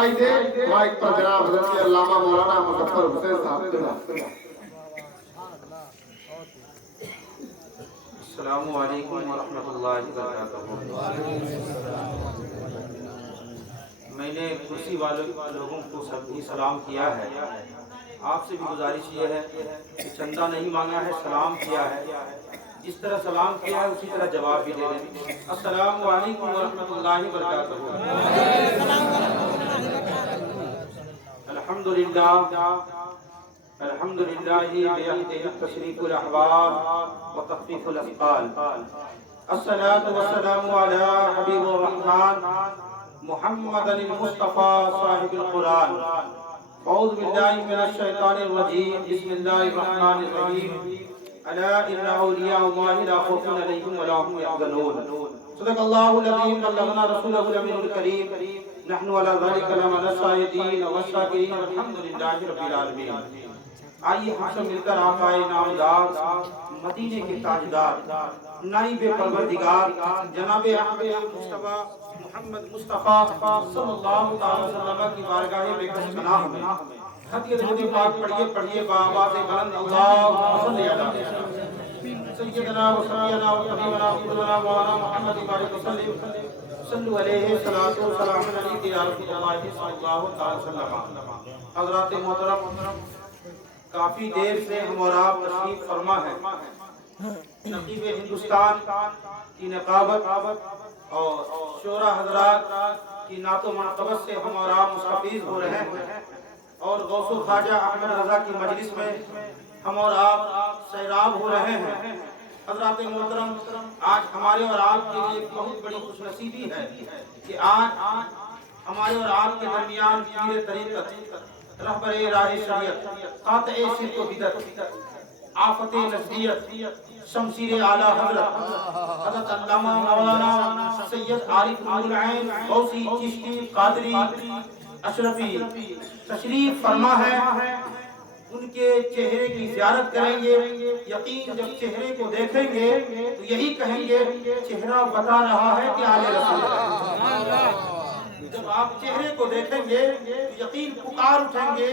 سنائی دے مائک پر جناب حضرت علامہ مولانا مظفر حسین صاحب. السلام علیکم ورحمۃ اللہ وبرکاتہ. میں نے کرسی والے لوگوں کو سب بھی سلام کیا ہے. آپ سے بھی گزارش یہ ہے کہ چندہ نہیں مانگا ہے، سلام کیا ہے. جس طرح سلام کیا ہے اسی طرح جواب بھی دے دیں. السلام علیکم ورحمۃ اللہ وبرکاتہ. الحمدللہ بعہدہ تشریف الاحوال وتخفیف الاثقال. الصلاة والسلام علی حبیب الرحمن محمد المصطفى صاحب القرآن. اعوذ باللہ من الشیطان الرجیم. بسم اللہ الرحمن الرحیم. الا ان اولیاء اللہ لا خوف علیہم ولا هم يحزنون. صدق اللہ العظیم. بلغنا رسولہ الامین الکریم. نحن على ذلك لمن الشاہدین والشاکرین والحمد للہ رب العالمین. آئیے ہم سب مل کر آقائے نامدار مدینے کے تاجدار نائب پروردگار جناب احمد مصطفیٰ محمد مصطفیٰ صلی اللہ تعالی وسلم کی بارگاہ بےکش پناہ میں خطیت نبی پاک پڑھیے بآواز بلند اللہم صلی اللہ سیدنا و سیدنا و حبیبنا و قدوتنا مولانا محمد بارک وسلم صلو علیہ الصلوۃ والسلام علیہ یا رسول اللہ صلی اللہ تعالی وسلم. حضرات محترم، کافی دیر سے ہم اور آپ تشریف فرما ہے. نقیب ہندوستان کی نقابت اور شورا حضرات کی نعت و منقبت سے ہم اور آپ مستفیض ہو رہے ہیں اور غوث و خواجہ احمد رضا کی مجلس میں ہم اور آپ سیراب ہو رہے ہیں. حضرات محترم، آج ہمارے اور آپ کے لیے بہت بڑی خوش نصیبی ہے کہ آج ہمارے اور آپ کے درمیان پیر طریقت، رہبر راہ شریعت، قاطع شرک و بدعت، آفت نزدیت، شمشیر اعلیٰ حضرت علامہ مولانا سید عارف نور العین غوثی چشتی قادری اشرفی تشریف فرما ہے. ان کے چہرے کی زیارت کریں گے. یقین جب چہرے کو دیکھیں گے تو یہی کہیں گے چہرہ بتا رہا ہے کہ آل رسول ہے. جب آپ چہرے کو دیکھیں گے تو یقین پکار اٹھیں گے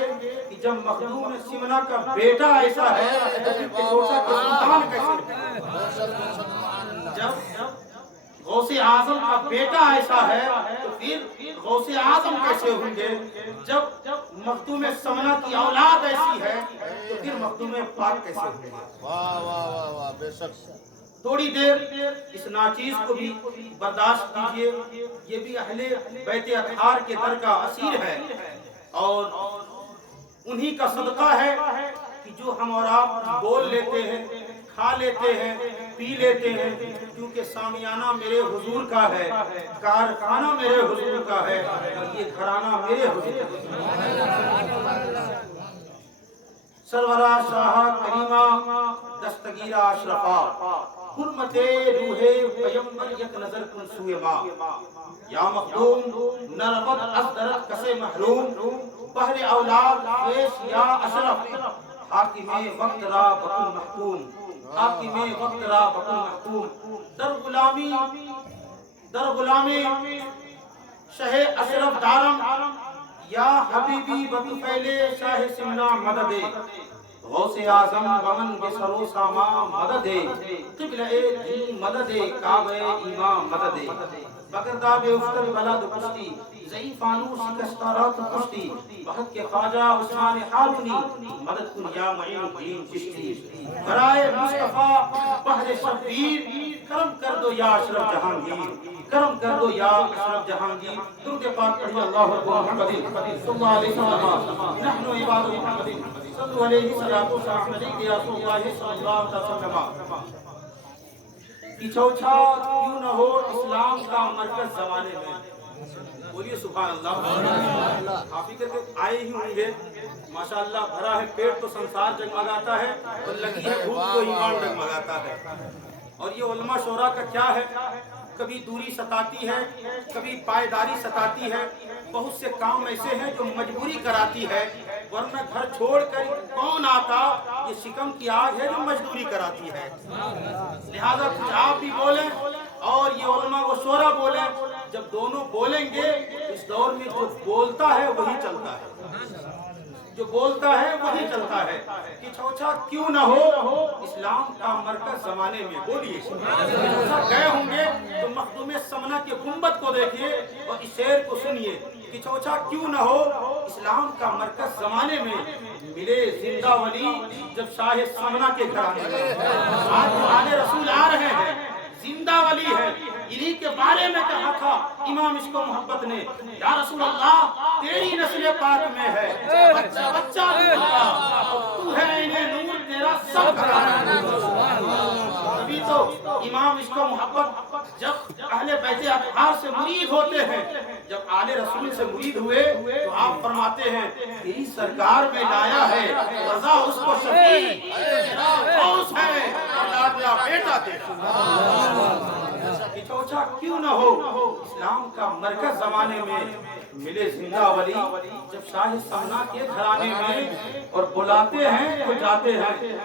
کہ جب مخدوم سمنا کا بیٹا ایسا ہے تو پھر کٹوسا کے سلطان کیسے ہے. جب غوث اعظم کا بیٹا ایسا ہے تو پھر غوث اعظم کیسے ہوں گے. جب مخدوم سمنا کی اولاد ایسی ہے تو پھر مخدوم پاک کیسے ہوں گے. واہ واہ واہ واہ بے شک. تھوڑی دیر اس ناچیز کو بھی برداشت کیجئے. یہ بھی اہل بیت اطہار کے در کا اسیر ہے اور انہی کا صدقہ ہے کہ جو ہم اور آپ بول لیتے ہیں، کھا لیتے ہیں، پی لیتے ہیں، کیونکہ سامیانہ میرے حضور کا ہے، کارخانہ میرے حضور کا ہے اور یہ گھرانہ میرے حضور کا ہے. سرورہ شاہ کریمہ دستگیرہ اشرفا حرمت روح پیمبر یک نظر کن سوئے ماں. یا مخدوم نربت از درت کسے محروم بہر اولاد خیش یا اشرف. حاکم وقت را بکن محکوم، حاکم وقت را بکن محکوم. در غلامی شہ اشرف دارم یا حبیبی بطفیل شاہ سمنا مددے. غوث اعظم بمن بسر و ساما مددے. قبلہ دین مددے، کعبہ ایمان مددے. بگرداب افتر بلد کشتی ضعیفانو شکستارات کشتی. بحق کے خواجہ عثمان حارونی مدد کن یا معین الدین چشتی. برائے مصطفیٰ بحر شبیر کرم کر دو یا اشرف جہانگیر، کرم کر دو یا اشرف جہانگیر. درود پاک پڑھیے اللہ محمد صلی اللہ علیہ وسلم. نحن عباد محمد صلو علیہ الصلوۃ والسلام علیہ رسول اللہ صلی اللہ علیہ وسلم. پیچھوچھا کیوں نہ ہو اسلام کا مرکز زمانے میں. بولیے سبحان اللہ. کافی کر کے آئے ہی ہوں گے ماشاءاللہ. بھرا ہے پیٹ تو سنسار جگمگاتا ہے اور لگی ہے بھوک تو ایمان جگمگاتا ہے. اور یہ علماء شورا کا کیا ہے، کبھی دوری ستاتی ہے، کبھی پائیداری ستاتی ہے. بہت سے کام ایسے ہیں جو مجبوری کراتی ہے، ورنہ گھر چھوڑ کر کون آتا. یہ شکم کی آگ ہے جو مجبوری کراتی ہے. لہذا آپ بھی بولیں اور یہ علماء و شورا بولیں. جب دونوں بولیں گے تو اس اس دور میں جو بولتا ہے وہی چلتا ہے، جو بولتا ہے وہی چلتا ہے کہ چھوچا کیوں نہ ہو اسلام کا مرکز زمانے میں، بولیے گئے ہوں گے تو مخدوم سمنا کے گنبد کو دیکھیے اور اس شعر کو سنیے کہ چھوچا کیوں نہ ہو اسلام کا مرکز زمانے میں، ملے زندہ ولی جب شاہ سمنا کے گھرانے میں۔ آج جو آل رسول آ رہے ہیں زندہ ولی ہے، انہی کے بارے میں کہا تھا امام عشق و محبت نے، یا رسول اللہ تیری نسل پاک میں ہے بچہ بچہ تو ہے انہیں نور تیرا سب گھرانا۔ ابھی تو امام عشق و محبت جب اہل بیت اطہار سے مرید ہوتے ہیں، جب آل رسول سے مرید ہوئے تو آپ فرماتے ہیں تیری سرکار میں لایا ہے رضا اس کو شفیع، غوث ہے اور لاڈلا بیٹا تیرا۔ چوچا کیوں نہ ہو اسلام کا مرکز زمانے میں، ملے زندہ ولی جب شاہ سمنا کے گھرانے میں، اور بلاتے ہیں تو جاتے ہیں،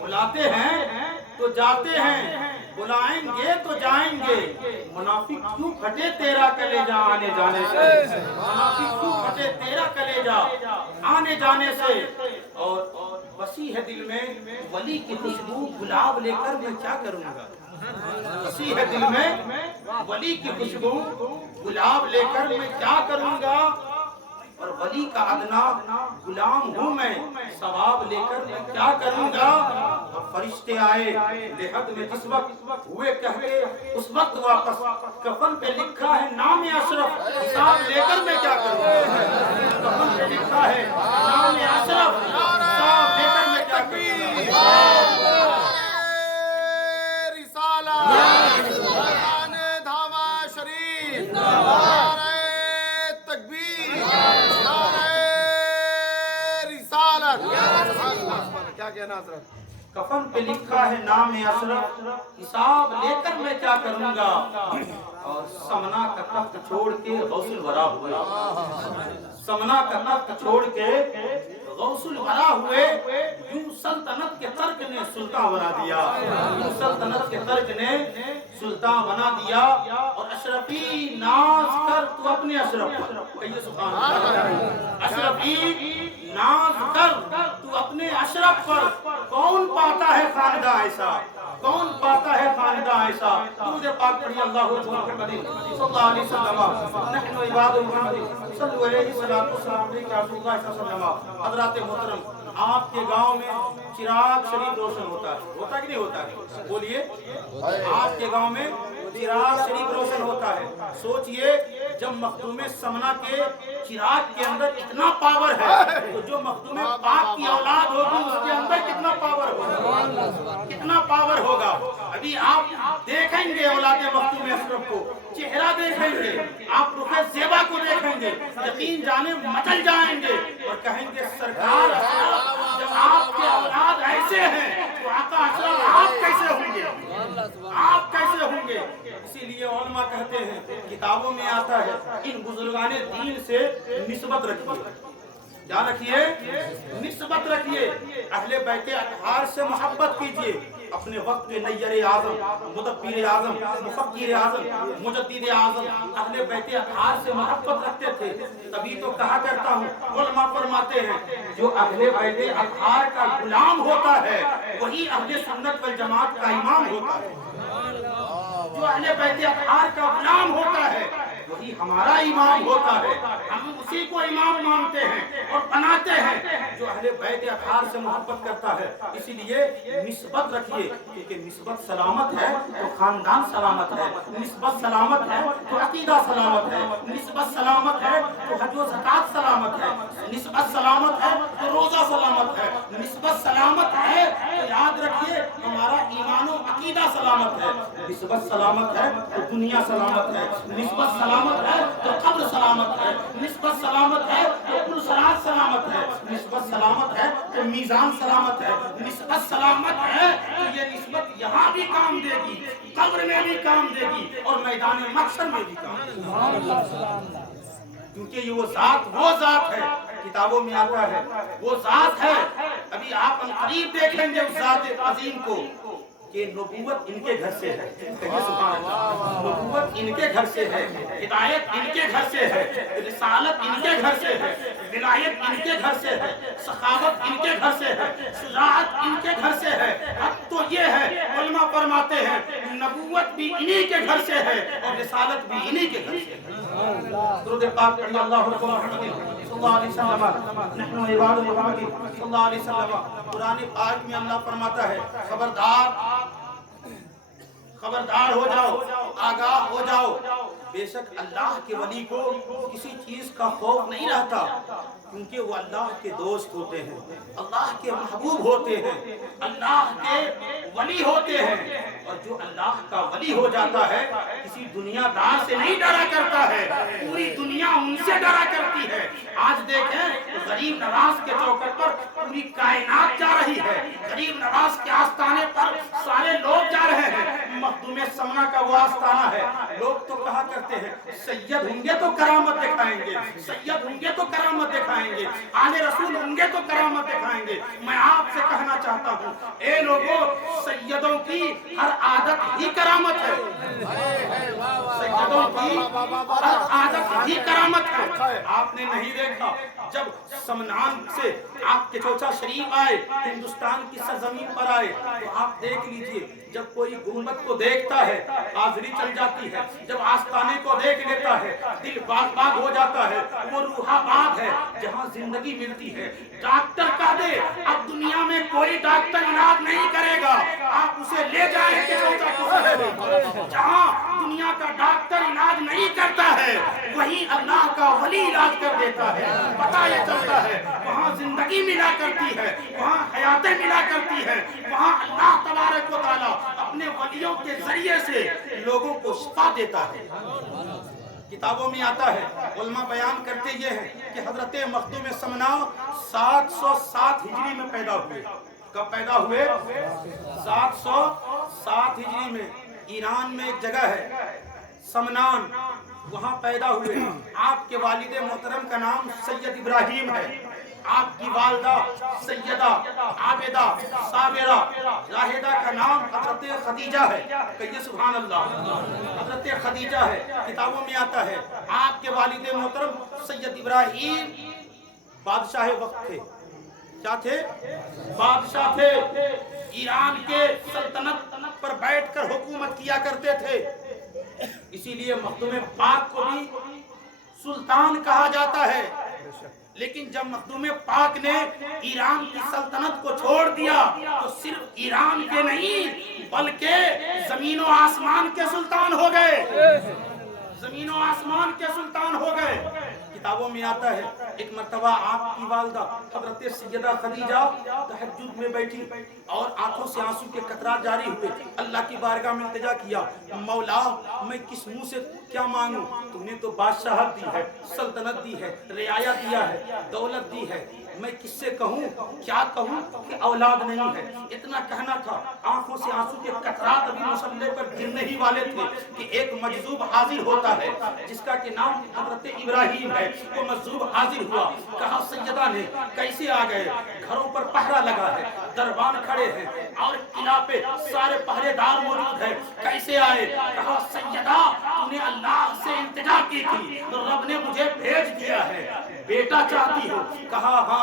بلاتے ہیں تو جاتے ہیں، بلائیں گے تو جائیں گے، منافق کیوں پھٹے تیرا کلیجہ آنے جانے سے، منافق کیوں پھٹے تیرا کلیجہ آنے جانے سے۔ اور وسیع ہے دل میں ولی کی خوشبو، گلاب لے کر میں کیا کروں گا، وسیع ہے دل میں ولی کی خوشبو، گلاب لے کر میں کیا کروں گا، اور ولی کا ادنا غلام ہوں میں، ثواب لے کر میں کیا کروں گا۔ اور فرشتے آئے لحد میں جس وقت ہوئے کہتے اس وقت واپس، کفن پہ لکھا ہے نام اشرف، حساب لے کر میں کیا کروں گا، کفن پہ لکھا ہے نام اشرف، حساب لے کر میں کیا کروں گا۔ کیا کہنا حضرت؟ کفن پہ لکھا ہے نام اشرف، حساب لے کر میں کیا کروں گا، اور سمنا کا تخت چھوڑ کے غوث الورا ہوئے، سمنا کا تخت چھوڑ کے غوث الورا ہوئے، یوں سلطنت کے ترک نے سلطان بنا دیا، یوں سلطنت کے ترک نے سلطان بنا دیا۔ اور اشرفی ناز کر تو اپنے اشرف پر، کہیے سبحان اللہ، اشرفی ناز کر تو اپنے اشرف پر، کون پاتا ہے خاندان ایسا، کون پاتا ہے خاندان ایسا۔ درود پاک پڑھی اللہ محمد صلی اللہ علیہ وسلم، نحن عباد محمد صلی علیہ وسلم، حضرات محترم آپ کے گاؤں میں چراغ شریف روشن ہوتا ہے، ہوتا کہ نہیں ہوتا ہے، بولیے آپ کے گاؤں میں چراغ شریف روشن ہوتا ہے۔ سوچئے جب مخدوم سمنا کے چراغ کے اندر اتنا پاور ہے تو جو مخدوم پاک کی اولاد ہوگی اس کے اندر کتنا پاور ہوگا، کتنا پاور ہوگا۔ ابھی آپ دیکھیں گے اولاد مخدوم اشرف کو، چہرہ دیکھیں گے، آپ رخ زیبا کو دیکھیں گے، یقین جانے مچل جائیں گے اور کہیں گے سرکار اشرف جب آپ کے اولاد ایسے ہیں تو آقا اشرف آپ کیسے ہوں گے، آپ کیسے ہوں گے۔ اسی لیے علماء کہتے ہیں، کتابوں میں آتا ہے ان بزرگان دین سے نسبت رکھیے، کیا رکھیے، نسبت رکھیے، اہل بیت اطہار سے محبت کیجئے۔ اپنے وقت کے نیر اعظم، مدبر اعظم، مفکر اعظم، مجدد اعظم اہل بیت اطہار سے محبت رکھتے تھے، تبھی تو کہا کرتا ہوں علماء فرماتے ہیں جو اہل بیت اطہار کا غلام ہوتا ہے وہی اہل سنت والجماعت کا امام ہوتا ہے، جو اہل بیت اطہار کا غلام ہوتا ہے وہی ہمارا امام ہوتا ہے، ہم اسی کو امام مانتے ہیں اور بناتے ہیں جو اہل بیت اطہار سے محبت کرتا ہے۔ اسی لیے نسبت رکھیے، کیونکہ نسبت سلامت ہے تو خاندان سلامت ہے، نسبت سلامت ہے تو عقیدہ سلامت ہے، نسبت سلامت ہے تو حج و زکات سلامت ہے، نسبت سلامت ہے تو روزہ سلامت ہے، نسبت سلامت ہے تو یاد رکھیے ہمارا ایمان و عقیدہ سلامت ہے، نسبت سلامت ہے تو دنیا سلامت ہے، نسبت سلامت ہے تو قبر سلامت ہے، نسبت سلامت ہے تو پرسرات سلامت ہے، نسبت سلامت ہے تو میزان سلامت ہے، نسبت سلامت ہے تو یہ نسبت یہاں بھی کام دے گی، قبر میں بھی کام دے گی اور میدان محشر میں بھی کام دے گی، کیونکہ یہ وہ ذات ہے، کتابوں میں آتا ہے وہ ذات ہے۔ ابھی آپ قریب دیکھیں گے اس ذات عظیم کو، کہ نبوت ان کے گھر سے ہے. کہیے سبحان اللہ. نبوت ان کے گھر سے ہے, ہدایت ان کے گھر سے ہے, رسالت ان کے گھر سے ہے, ولایت ان کے گھر سے ہے, سخاوت ان کے گھر سے ہے, شجاعت ان کے گھر سے ہے. اب تو یہ ہے, علماء فرماتے ہیں نبوت بھی انہی کے گھر سے ہے اور رسالت بھی انہی کے گھر سے ہے. درود پاک پڑھیے اللہم محمد صلی اللہ علیہ وسلم نحن عباد محمد صلی اللہ علیہ وسلم. قرآن پاک میں اللہ فرماتا ہے خبردار ہو جاؤ, آگاہ ہو جاؤ. بے شک اللہ کے ولی کو کسی چیز کا خوف نہیں رہتا, کیونکہ وہ اللہ کے دوست ہوتے ہیں, اللہ کے محبوب ہوتے ہیں, اللہ کے ولی ہوتے ہیں. اور جو اللہ کا ولی ہو جاتا ہے کسی دنیا دار سے نہیں ڈرا کرتا ہے, پوری دنیا ان سے ڈرا کرتی ہے. آج دیکھیں غریب نواز کے چوکٹ پر پوری کائنات جا رہی ہے, غریب نواز کے آستانے پر سارے لوگ جا رہے ہیں. مخدوم سمنا کا وہ آستانہ ہے, لوگ تو کہا کرتے ہیں سید ہوں گے تو کرامت دکھائیں گے, سید ہوں گے تو کرامت دکھائیں گے, آل رسول ہوں گے تو کرامت دکھائیں گے. میں آپ سے کہنا چاہتا ہوں اے لوگوں, سیدوں کی ہر عادت ہی کرامت ہے, سیدوں کی ہر عادت ہی کرامت ہے. آپ نے نہیں دیکھا جب سمنان سے آپ کے چوچا شریف آئے, ہندوستان کی سرزمین پر آئے, تو آپ دیکھ لیجئے جب کوئی گنبد کو دیکھتا ہے حاضری چل جاتی ہے, جب آستانے کو دیکھ لیتا ہے دل باغ باغ ہو جاتا ہے. وہ روح آباد ہے جہاں زندگی ملتی ہے. ڈاکٹر کہہ دے اب دنیا میں کوئی ڈاکٹر علاج نہیں کرے گا, آپ اسے لے جائیں کہ جہاں دنیا کا ڈاکٹر علاج نہیں کرتا ہے وہیں اللہ کا ولی علاج کر دیتا ہے. پتہ یہ چلتا ہے وہاں زندگی ملا کرتی ہے, وہاں حیاتیں ملا کرتی ہے, وہاں اللہ تبارک و تعالی اپنے ولیوں کے ذریعے سے لوگوں کو شفا دیتا ہے. کتابوں میں آتا ہے, علماء بیان کرتے یہ ہیں کہ حضرت مخدوم سمنا 707 ہجری میں پیدا ہوئے. کب پیدا ہوئے؟ 707 ہجری میں. ایران میں ایک جگہ ہے سمنان, وہاں پیدا ہوئے. آپ کے والد محترم کا نام سید ابراہیم ہے, آپ کی والدہ سیدہ عابدہ صابرہ زاہدہ کا نام حضرت خدیجہ ہے. کہیے سبحان اللہ. حضرت خدیجہ ہے. کتابوں میں آتا ہے آپ کے والد محترم سید ابراہیم بادشاہ وقت تھے. کیا تھے؟ بادشاہ تھے. ایران کے سلطنت پر بیٹھ کر حکومت کیا کرتے تھے. اسی لیے مخدوم پاک کو بھی سلطان کہا جاتا ہے. لیکن جب مخدوم پاک نے ایران کی سلطنت کو چھوڑ دیا تو صرف ایران کے نہیں بلکہ زمین و آسمان کے سلطان ہو گئے, زمین و آسمان کے سلطان ہو گئے. کتابوں میں آتا ہے ایک مرتبہ آپ کی والدہ حضرت سیدہ خدیجہ تہجد میں بیٹھی اور آنکھوں سے آنسو کے قطرات جاری ہوئے. اللہ کی بارگاہ میں التجا کیا, مولا میں کس منہ سے کیا مانگوں, تم نے تو بادشاہت دی ہے, سلطنت دی ہے, رعایا دیا ہے, دولت دی ہے, میں کس سے کہوں, کیا کہوں کہ اولاد نہیں ہے. اتنا کہنا تھا, آنکھوں سے آنسو کے قطرات ابھی مسلح پر گرنے ہی والے تھے کہ ایک مجذوب حاضر ہوتا ہے جس کا کہ نام حضرت ابراہیم ہے. وہ مجذوب حاضر ہوا, کہا سیدہ نے کیسے آ گئے؟ گھروں پر پہرا لگا ہے, دربان کھڑے ہیں اور قلعہ پہ سارے پہرے دار موجود ہیں, کیسے آئے؟ کہا سیدہ تو نے اللہ سے التجا کی تھی تو رب نے مجھے بھیج دیا ہے, بیٹا چاہتی ہو؟ کہا ہاں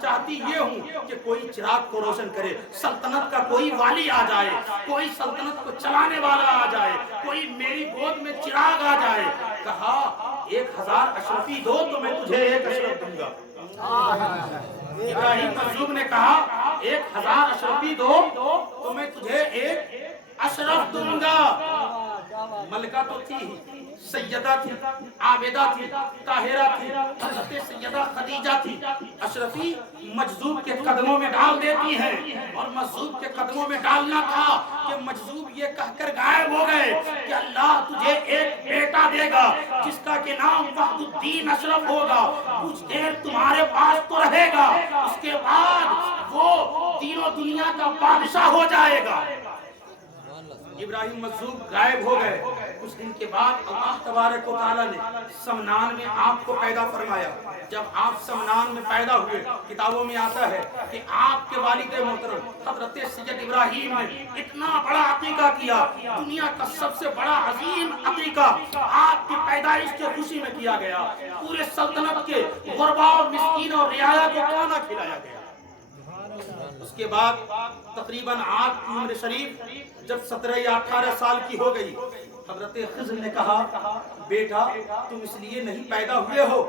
چاہتی یہ ہوں کہ کوئی چراغ کو روشن کرے, سلطنت کا کوئی والی آ جائے, کوئی سلطنت کو چلانے والا آ جائے, کوئی میری گود میں چراغ آ جائے. کہا 1000 اشرفی دو تو میں تجھے 1 اشرف دوں گا. ابراہیم مجذوب نے کہا 1000 اشرفی دو تو میں تجھے 1 اشرف دوں گا. ملکہ تو تھی, سیدہ تھی, عابدہ تھی, طاہرہ تھی, حضرت سیدہ خدیجہ تھی. اشرفی مجذوب کے قدموں میں ڈال دیتی ہے, اور مجذوب کے قدموں میں ڈالنا تھا کہ مجذوب یہ کہہ کر غائب ہو گئے کہ اللہ تجھے ایک بیٹا دے گا جس کا کہ نام وحد الدین اشرف ہوگا, کچھ دیر تمہارے پاس تو رہے گا, اس کے بعد وہ دین و دنیا کا بادشاہ ہو جائے گا. ابراہیم مجذوب غائب ہو گئے. کچھ دن کے بعد اللہ تبارک و تعالیٰ نے سمنان میں آپ کو پیدا فرمایا. جب آپ سمنان میں پیدا ہوئے کتابوں میں آتا ہے کہ آپ کے والد محترم حضرت سید ابراہیم نے اتنا بڑا عقیقہ کیا, دنیا کا سب سے بڑا عظیم عقیقہ آپ کی پیدائش کی خوشی میں کیا گیا. پورے سلطنت کے غربا اور مسکین اور رعایا کو کھانا کھلایا گیا. اس کے بعد تقریباً آپ کی عمر شریف جب 17 یا 18 سال کی ہو گئی, حضرت خضر نے کہا بیٹا تم اس لیے نہیں پیدا ہوئے ہو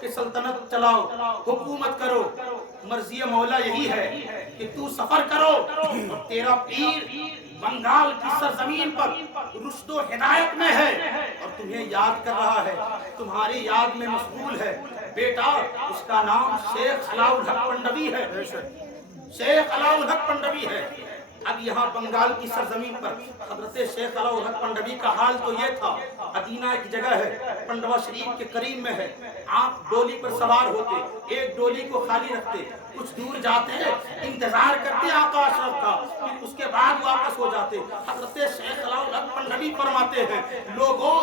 کہ سلطنت چلاؤ, حکومت کرو, مرضی مولا یہی ہے کہ تو سفر کرو اور تیرا پیر بنگال کی سرزمین پر رشد و ہدایت میں ہے اور تمہیں یاد کر رہا ہے, تمہاری یاد میں مشغول ہے. بیٹا اس کا نام شیخ علاء الحق پنڈوی ہے, شیخ علاء الحق پنڈوی ہے. اب یہاں بنگال کی سرزمین پر حضرت شیخ علاء الحق پنڈوی کا حال تو یہ تھا, ادینہ ایک جگہ ہے پنڈوا شریف کے قریب میں ہے. آپ ڈولی پر سوار ہوتے, ایک ڈولی کو خالی رکھتے, کچھ دور جاتے ہیں, انتظار کرتے آقا اشرف کا, پھر اس کے بعد واپس ہو جاتے. حضرت شیخ علاء الحق پنڈوی فرماتے ہیں لوگوں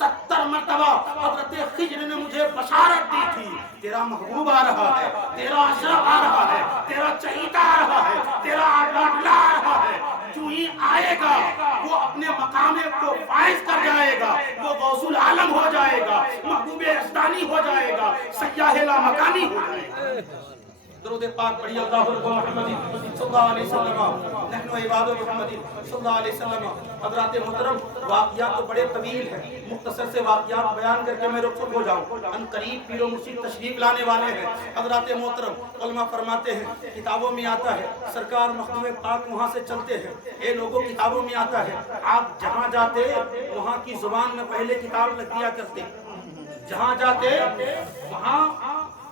70 مرتبہ حضرت خضر نے مجھے بشارت دی تھی تیرا محبوب آ رہا ہے, تیرا اشرف آ رہا ہے, تیرا چہیتا آ رہا ہے, تیرا لاڈلا آ رہا ہے. جو ہی آئے گا وہ اپنے مقام کو فائز کر جائے گا, وہ غوث العالم ہو جائے گا, محبوب اسدانی ہو جائے گا, سیاح لامکانی ہو جائے گا. درود پاک پڑھی اللہ محمد صلی اللہ علیہ وسلم, نحن عباد محمد صلی اللہ علیہ وسلم. حضرات محترم واقعات تو بڑے طویل ہیں, مختصر سے واقعات بیان کر کے میں رخصت ہو جاؤں. ان قریب پیر و مرشد تشریف لانے والے ہیں. حضرات محترم علماء فرماتے ہیں کتابوں میں آتا ہے سرکار مخدوم پاک وہاں سے چلتے ہیں. اے لوگوں کتابوں میں آتا ہے آپ جہاں جاتے وہاں کی زبان میں پہلے کتاب لکھ دیا کرتے, جہاں جاتے وہاں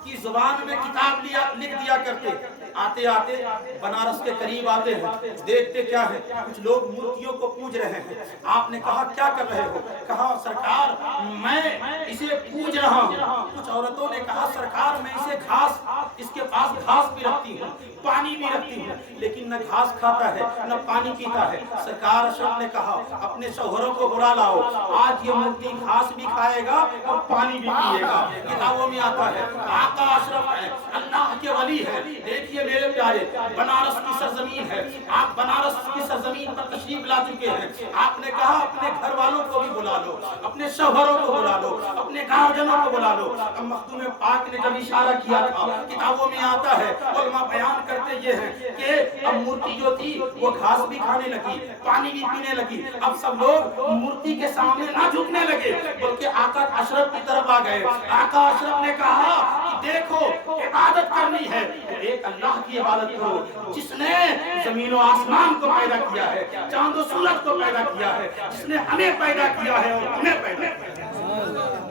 کی زبان میں کتاب لکھ دیا کرتے. آتے آتے بنارس کے قریب آتے ہیں, دیکھتے کیا ہے کچھ لوگ مورتیوں کو پوج رہے ہیں. آپ نے کہا کیا کر رہے ہو؟ کہا سرکار میں اسے پوج رہا ہوں. کچھ عورتوں نے کہا سرکار میں اسے گھاس, اس کے پاس گھاس بھی رکھتی ہوں, پانی بھی رکھتی ہوں, لیکن نہ گھاس کھاتا ہے نہ پانی پیتا ہے. سرکار اشرف نے کہا اپنے شوہروں کو بلا لاؤ, آج یہ مورتی گھاس بھی کھائے گا اور پانی بھی پیے گا. کتابوں میں آتا ہے آقا اشرف ہے, اللہ کے ولی ہے. دیکھیے میرے پیارے بنارس کی سرزمین ہے, آپ بنارس کی سرزمین پر تشریف لا چکے ہیں. آپ نے کہا اپنے گھر والوں کو بھی بلا لو, اپنے شوہروں کو بلا لو, اپنے گھرجنوں کو بلا لو. اب مخدوم پاک نے جب اشارہ کیا تھا کتابوں میں آتا ہے علماء بیان کرتے یہ ہیں کہ اب مورتی جو تھی وہ گھاس بھی کھانے لگی, پانی بھی پینے لگی. اب سب لوگ مورتی کے سامنے نہ جھکنے لگے بلکہ آقا اشرف کی طرف آ گئے. آقا اشرف نے کہا کہ دیکھو عبادت کرنی ہے تو ایک اللہ کی عبادت کرو جس نے زمین و آسمان کو پیدا کیا ہے, چاند و سورج کو پیدا کیا ہے, جس نے ہمیں پیدا کیا ہے اور ہمیں پیدا کیا ہے.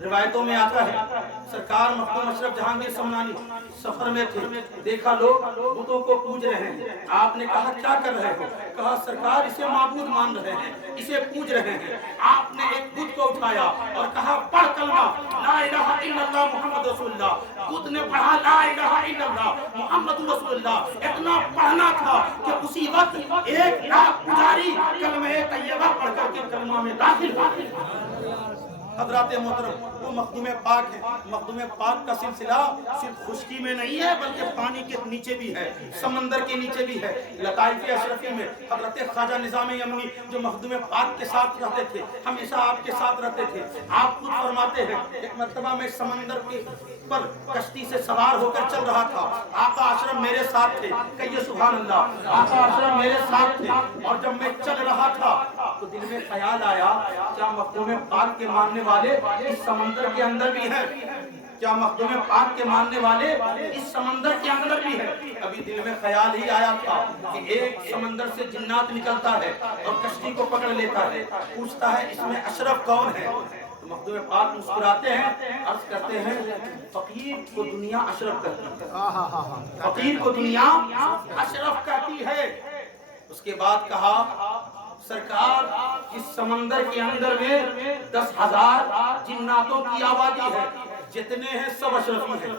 روایتوں میں آتا ہے سرکار مخدوم اشرف جہانگیر سمنانی سفر میں تھے, دیکھا لوگ بتوں کو پوج رہے ہیں. آپ نے کہا کیا کر رہے ہو؟ کہا سرکار اسے معبود مان رہے ہیں, اسے پوج رہے ہیں. آپ نے ایک بت کو اٹھایا اور کہا پڑھ کلمہ لا الہ الا اللہ محمد رسول اللہ. بت نے پڑھا لا الہ الا اللہ محمد رسول اللہ. اتنا پڑھنا تھا کہ اسی وقت 1,00,000 پجاری کلمہ طیبہ پڑھ کر کے کلمہ میں داخل ہو گئے. حضرات محترم وہ مخدوم پاک ہے. مخدوم پاک کا سلسلہ صرف خشکی میں نہیں ہے بلکہ پانی کے نیچے بھی ہے, سمندر کے نیچے بھی ہے. لطائف اشرفی میں حضرت خواجہ نظام یمنی جو مخدوم پاک کے ساتھ رہتے تھے, ہمیشہ آپ کے ساتھ رہتے تھے, آپ خود فرماتے ہیں ایک مرتبہ میں سمندر کے پر کشتی سے سوار ہو کر چل رہا تھا, آقا اشرف میرے ساتھ تھے. کہیے سبحان اللہ. آقا اشرف میرے ساتھ تھے اور جب میں چل رہا تھا تو دل میں خیال آیا کیا مخدوم پاک کے ماننے والے اس سمندر کے اندر بھی ہیں؟ کیا مخدوم پاک کے ماننے والے اس سمندر کے اندر بھی ہیں؟ ابھی دل میں خیال ہی آیا تھا کہ ایک سمندر سے جنات نکلتا ہے اور کشتی کو پکڑ لیتا ہے, پوچھتا ہے اس میں اشرف کون ہے؟ تو مخدوم پاک مسکراتے ہیں, عرض کرتے ہیں فقیر کو دنیا اشرف کہتی ہے, فقیر کو دنیا اشرف کہتی ہے. اس کے بعد کہا سرکار اس سمندر کے اندر میں 10,000 جناتوں کی آبادی ہے, جتنے ہیں سب اشرفی ہیں,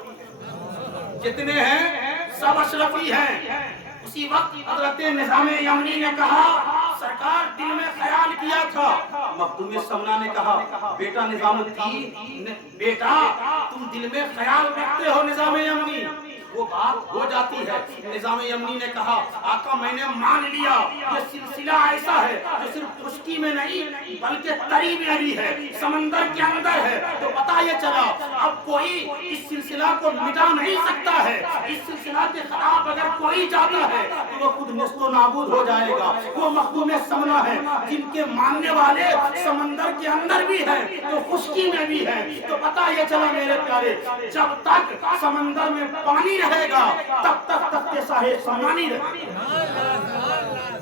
جتنے ہیں سب اشرفی ہیں. اسی وقت حضرت نظام یمنی نے کہا سرکار دل میں خیال کیا تھا. مخدوم سمنا نے کہا بیٹا نظام الدین، بیٹا تم دل میں خیال رکھتے ہو نظام امنی، وہ بات ہو جاتی ہے. نظام امنی نے کہا آقا میں نے مان لیا یہ سلسلہ ایسا ہے جو صرف خشکی میں نہیں بلکہ تری میں بھی ہے، سمندر کے اندر ہے. تو پتہ یہ چلا اب کوئی اس سلسلہ کو مٹا نہیں سکتا ہے. اس سلسلہ کے خلاف اگر کوئی جاتا ہے تو وہ خود نست و نابود ہو جائے گا. وہ مخدوم سمنا ہے جن کے ماننے والے سمندر کے اندر بھی ہیں تو خشکی میں بھی ہیں. تو پتہ یہ چلا میرے پیارے جب تک سمندر میں پانی رہے گا تب تک تخت صاحب سمانی رہے گا.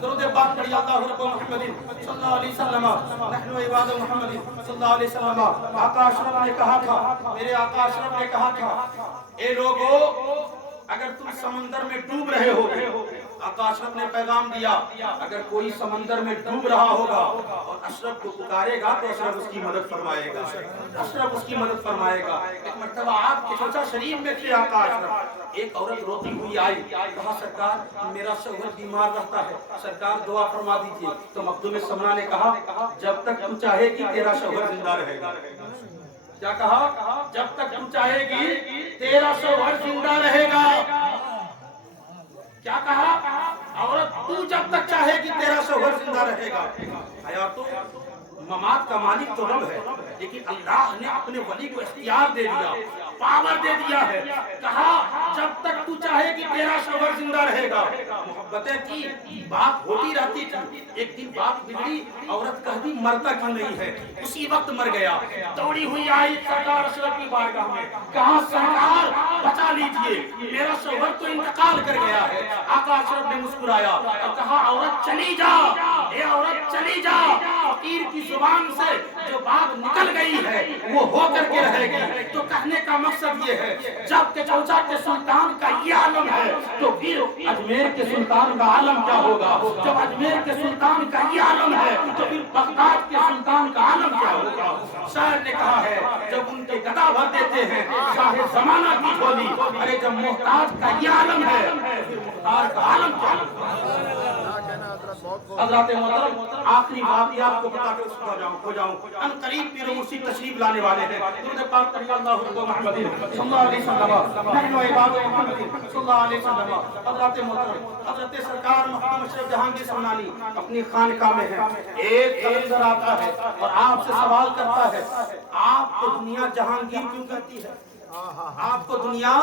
درود پاک پڑھیے اللہ رب محمد صلی اللہ علیہ وسلم نحن عباد محمد صلی اللہ علیہ وسلم. آقا اشرف نے کہا تھا، میرے آقا اشرف نے کہا تھا اے لوگو اگر تم سمندر میں ڈوب رہے ہو، آقا اشرف نے پیغام دیا اگر کوئی سمندر میں ڈوب رہا ہوگا اور اشرف کو پکارے گا تو اشرف اس کی مدد فرمائے گا، اشرف اس کی مدد فرمائے گا. ایک مرتبہ آپ کے چچا شریف میں تھے آقا اشرف، ایک عورت روتی ہوئی آئی، کہا سرکار میرا شوہر بیمار رہتا ہے، سرکار دعا فرما دیجیے. تو مخدوم سمنا نے کہا جب تک تو چاہے گی تیرا شوہر زندہ رہے گا. کیا کہا؟ جب تک تو چاہے گی تیرا شوہر زندہ رہے گا. کیا کہا؟ عورت تو جب تک چاہے گی تیرا شوہر زندہ رہے گا. حیاتو ممات کا مالک تو رب ہے، لیکن اللہ نے اپنے ولی کو اختیار دے دیا، پاور دے دیا ہے. کہا جب تک تو چاہے گی تیرا شوہر زندہ رہے گا. محبتیں کی بات ہوتی رہتی تھی. ایک دن بات بگڑی، عورت کہتی مرتا کیوں نہیں ہے، اسی وقت مر گیا. دوڑی ہوئی آئی سرکار اشرف کی بارگاہ میں، کہا سرکار بچا لیجئے میرا شوہر تو انتقال کر گیا ہے. آقا اشرف نے مسکرایا اور کہا عورت چلی جا، اے عورت چلی جا. فقیر کی زبان سے جو بات نکل گئی ہے وہ ہو کر کے رہے گی. تو کہنے کا مقصد یہ ہے جب کہ چوچا کے سلطان کا یہ عالم ہے تو پھر اجمیر کے سلطان کا عالم کیا ہوگا. جب اجمیر کے سلطان کا یہ عالم ہے تو پھر بغداد کے سلطان کا عالم کیا ہوگا. شاعر نے کہا ہے جب ان کے گدا بھر دیتے ہیں شاہ زمانہ کی جھولی، ارے جب محتاج کا یہ عالم ہے پھر مختار کا عالم کیا ہوگا. حضرات محترم آخری بات یہ آپ کو بتا کے ہو جاؤں ان قریب پیر و مرشد تشریف لانے والے ہیں. درود پاک پڑھیے اللہ رب محمد صلی اللہ علیہ وسلم نحن عباد محمد صلی اللہ علیہ وسلم. حضرات محترم حضرت سرکار محمد اشرف جہانگیر سمنانی اپنی خانقاہ میں ہیں. ایک قلندر آتا ہے اور آپ سے سوال کرتا ہے آپ کو دنیا جہانگیر کیوں کہتی ہے، آپ کو دنیا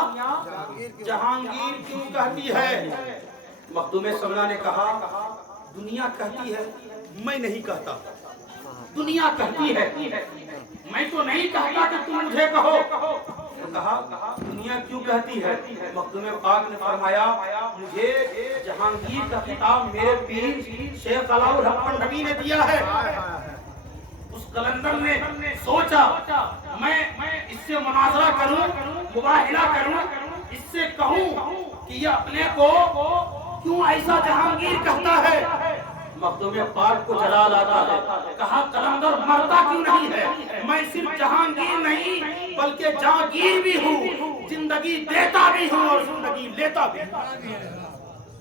جہانگیر کیوں کہتی ہے. مخدوم سمنا نے کہا دنیا کہتی ہے میں نہیں کہتا، دنیا کہتی ہے میں تو نہیں کہتا کہ تم مجھے کہو. تو کہا دنیا کیوں کہتی ہے. مخدوم پاک نے فرمایا مجھے جہانگیر کا خطاب میرے پیر شیخ علاء الحق پنڈوی نے دیا ہے. اس قلندر نے سوچا میں اس سے مناظرہ کروں، مباہلہ کروں، اس سے کہوں کہ یہ اپنے کو کیوں ایسا جہانگیر کہتا ہے. مخدوم پاک کو جلال آتا ہے، کہا قلندر مرتا کیوں نہیں ہے، میں صرف جہانگیر نہیں بلکہ جہانگیر بھی ہوں، زندگی دیتا بھی ہوں اور زندگی لیتا بھی ہوں.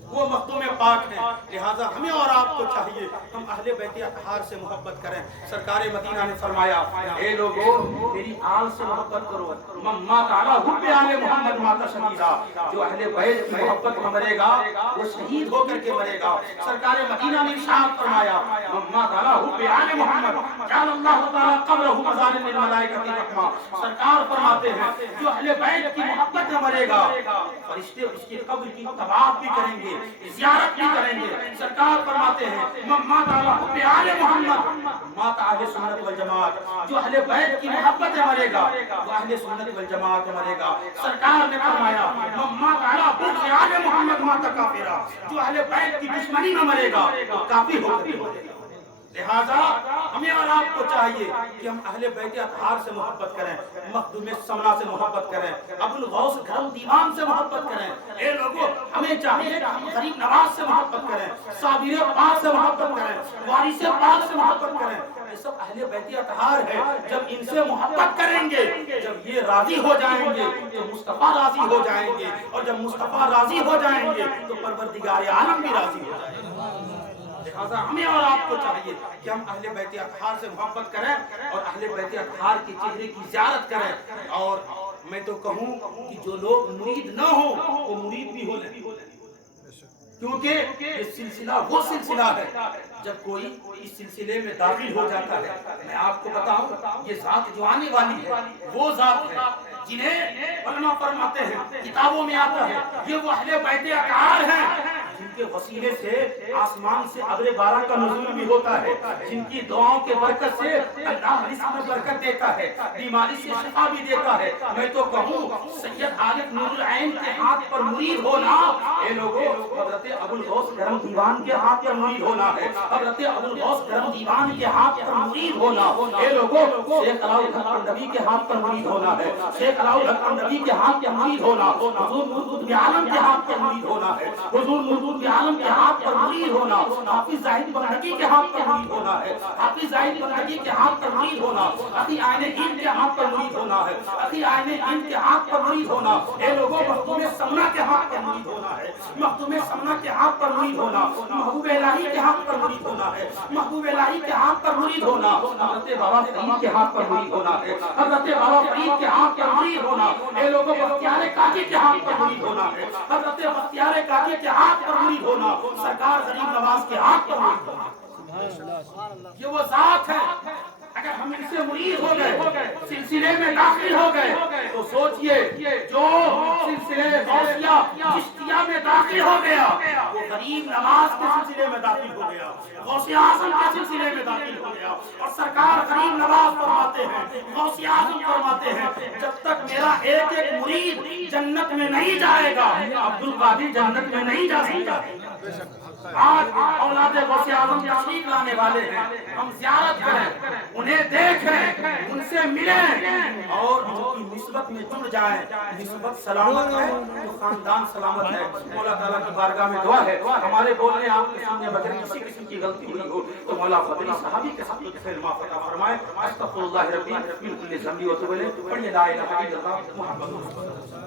وہ مخدوم پاک ہیں. لہذا ہمیں اور آپ کو چاہیے ہم اہل بیت اطہار سے محبت کریں. سرکار مدینہ نے فرمایا اے لوگو میری آل سے محبت کرو. مما تعالی حب آل محمد ماتا شہیدہ، جو اہل بیت کی محبت میں مرے گا وہ شہید ہو کر کے مرے گا. سرکار مدینہ نے ارشاد فرمایا مما تعالی حب آل محمد جعل اللہ تعالی قبرہ مزار للملائکۃ رحمہ. سرکار فرماتے ہیں جو اہل بیت کی محبت میں مرے گا فرشتے اس کی قبر کی طواف بھی کریں گے، زیارت بھی کریں گے. سرکار فرماتے ہیں مات علی آل محمد مات اہل سنت والجماعت، جو اہل بیت کی محبت میں مرے گا وہ اہل سنت والجماعت میں مرے گا. سرکار نے فرمایا مات علی آل محمد مات کافرہ، جو اہل بیت کی دشمنی میں مرے گا وہ کافر ہو کر مرے گا. لہذا ہمیں اور آپ کو چاہیے کہ ہم اہل بیت اطہار سے محبت کریں، مخدوم سمنا سے محبت کریں، ابو الغوث گھرم دیوان سے محبت کریں. اے لوگوں ہمیں چاہیے کہ ہم غریب نواز سے محبت کریں، صابر پاک سے محبت کریں، وارث پاک سے محبت کریں. یہ سب اہل بیت اطہار ہے. جب ان سے محبت کریں گے، جب یہ راضی ہو جائیں گے تو مصطفیٰ راضی ہو جائیں گے، اور جب مصطفیٰ راضی ہو جائیں گے تو پروردگار عالم بھی راضی ہو جائے گا. لہذا ہمیں اور آپ کو چاہیے کہ ہم اہل بیت اطہار سے محبت کریں اور اہل بیت اطہار کے چہرے کی زیارت کریں. اور میں تو کہوں کہ جو لوگ مرید نہ ہوں وہ مرید بھی ہو لیں، کیونکہ یہ سلسلہ وہ سلسلہ ہے جب کوئی اس سلسلے میں داخل ہو جاتا ہے. میں آپ کو بتاؤں یہ ذات جو آنے والی ہے وہ ذات ہے جنہیں علماء فرماتے ہیں، کتابوں میں آتا ہے یہ وہ اہل بیت اطہار ہیں جن کے وسیلے سے آسمان سے ابر بارہ کا نزول بھی ہوتا ہے، جن کی دعاؤں کے برکت سے اللہ رزق میں برکت دیتا ہے، بیماری سے شفا بھی دیتا ہے. میں تو کہوں سید عارف نور العین کے ہاتھ پر مرید ہونا، اے لوگوں حضرت ابو الغوث کرم دیوان کے ہاتھ پر مرید ہونا ہے، حضرت ابو الغوث کرم دیوان کے ہاتھ پر مرید ہونا. اے لوگوں شیخ علاؤ الحق نبی کے ہاتھ پر مرید ہونا ہے، شیخ علاؤ الحق نبی کے ہاتھ پر مرید ہونا، حضور مودود عالم کے ہاتھ پر مرید ہونا ہے، حضور مودود عالم کے ہاتھ پر مرید ہونا، حافظ زاہد بندگی کے ہاتھ پر مرید ہونا ہے، حافظ زاہد بندگی کے ہاتھ پر مرید ہونا، عطی آئین ہند کے ہاتھ پر مرید ہونا ہے، عطی آئین ہند کے ہاتھ پر مرید ہونا. اے لوگوں مخدوم سمنا کے ہاتھ پر مرید ہونا ہے، مخدوم سمنا کے ہاتھ پر مرید ہونا، محبوب الہی کے ہاتھ پر مرید ہونا ہے، محبوب الہی کے ہاتھ پر مرید ہونا، حضرت بابا فرید کے ہاتھ پر مرید ہونا ہے، حضرت بابا فرید کے ہاتھ پر مرید ہونا. اے لوگوں بختیار کاکی کے ہاتھ پر مرید ہونا ہے، حضرت بختیار کاکی کے ہاتھ پر مرید ہونا، سرکار غریب نواز کے ہاتھ پر مرید ہونا. یہ وہ ذات ہے. اگر ہم ان سے مرید ہو گئے، سلسلے میں داخل ہو گئے، تو سوچئے جو سلسلے غوثیہ چشتیہ میں داخل ہو گیا وہ غریب نواز کے سلسلے میں داخل ہو گیا، غوث اعظم کے سلسلے میں داخل ہو گیا. اور سرکار غریب نواز فرماتے ہیں، غوث اعظم فرماتے ہیں، جب تک میرا ایک ایک مرید جنت میں نہیں جائے گا عبد القادر جنت میں نہیں جا سکتا. آج اولاد غوث اعظم تشریف لانے والے ہیں، ہم زیارت کریں، انہیں دیکھیں، ان سے ملیں اور ان کی نسبت میں جڑ جائیں. نسبت سلامت ہے تو خاندان سلامت ہے. مولا تعالیٰ کی بارگاہ میں دعا ہے ہمارے بولنے آپ کے سامنے بغیر کسی قسم کی غلطی ہوئی ہو تو مولا فضلی صحابی کے ساتھ خیر معاف عطا فرمائے. استغفر اللہ ربی من کل ذنب و توب الیہ. پڑھیے لا الہ الا اللہ محمد رسول اللہ.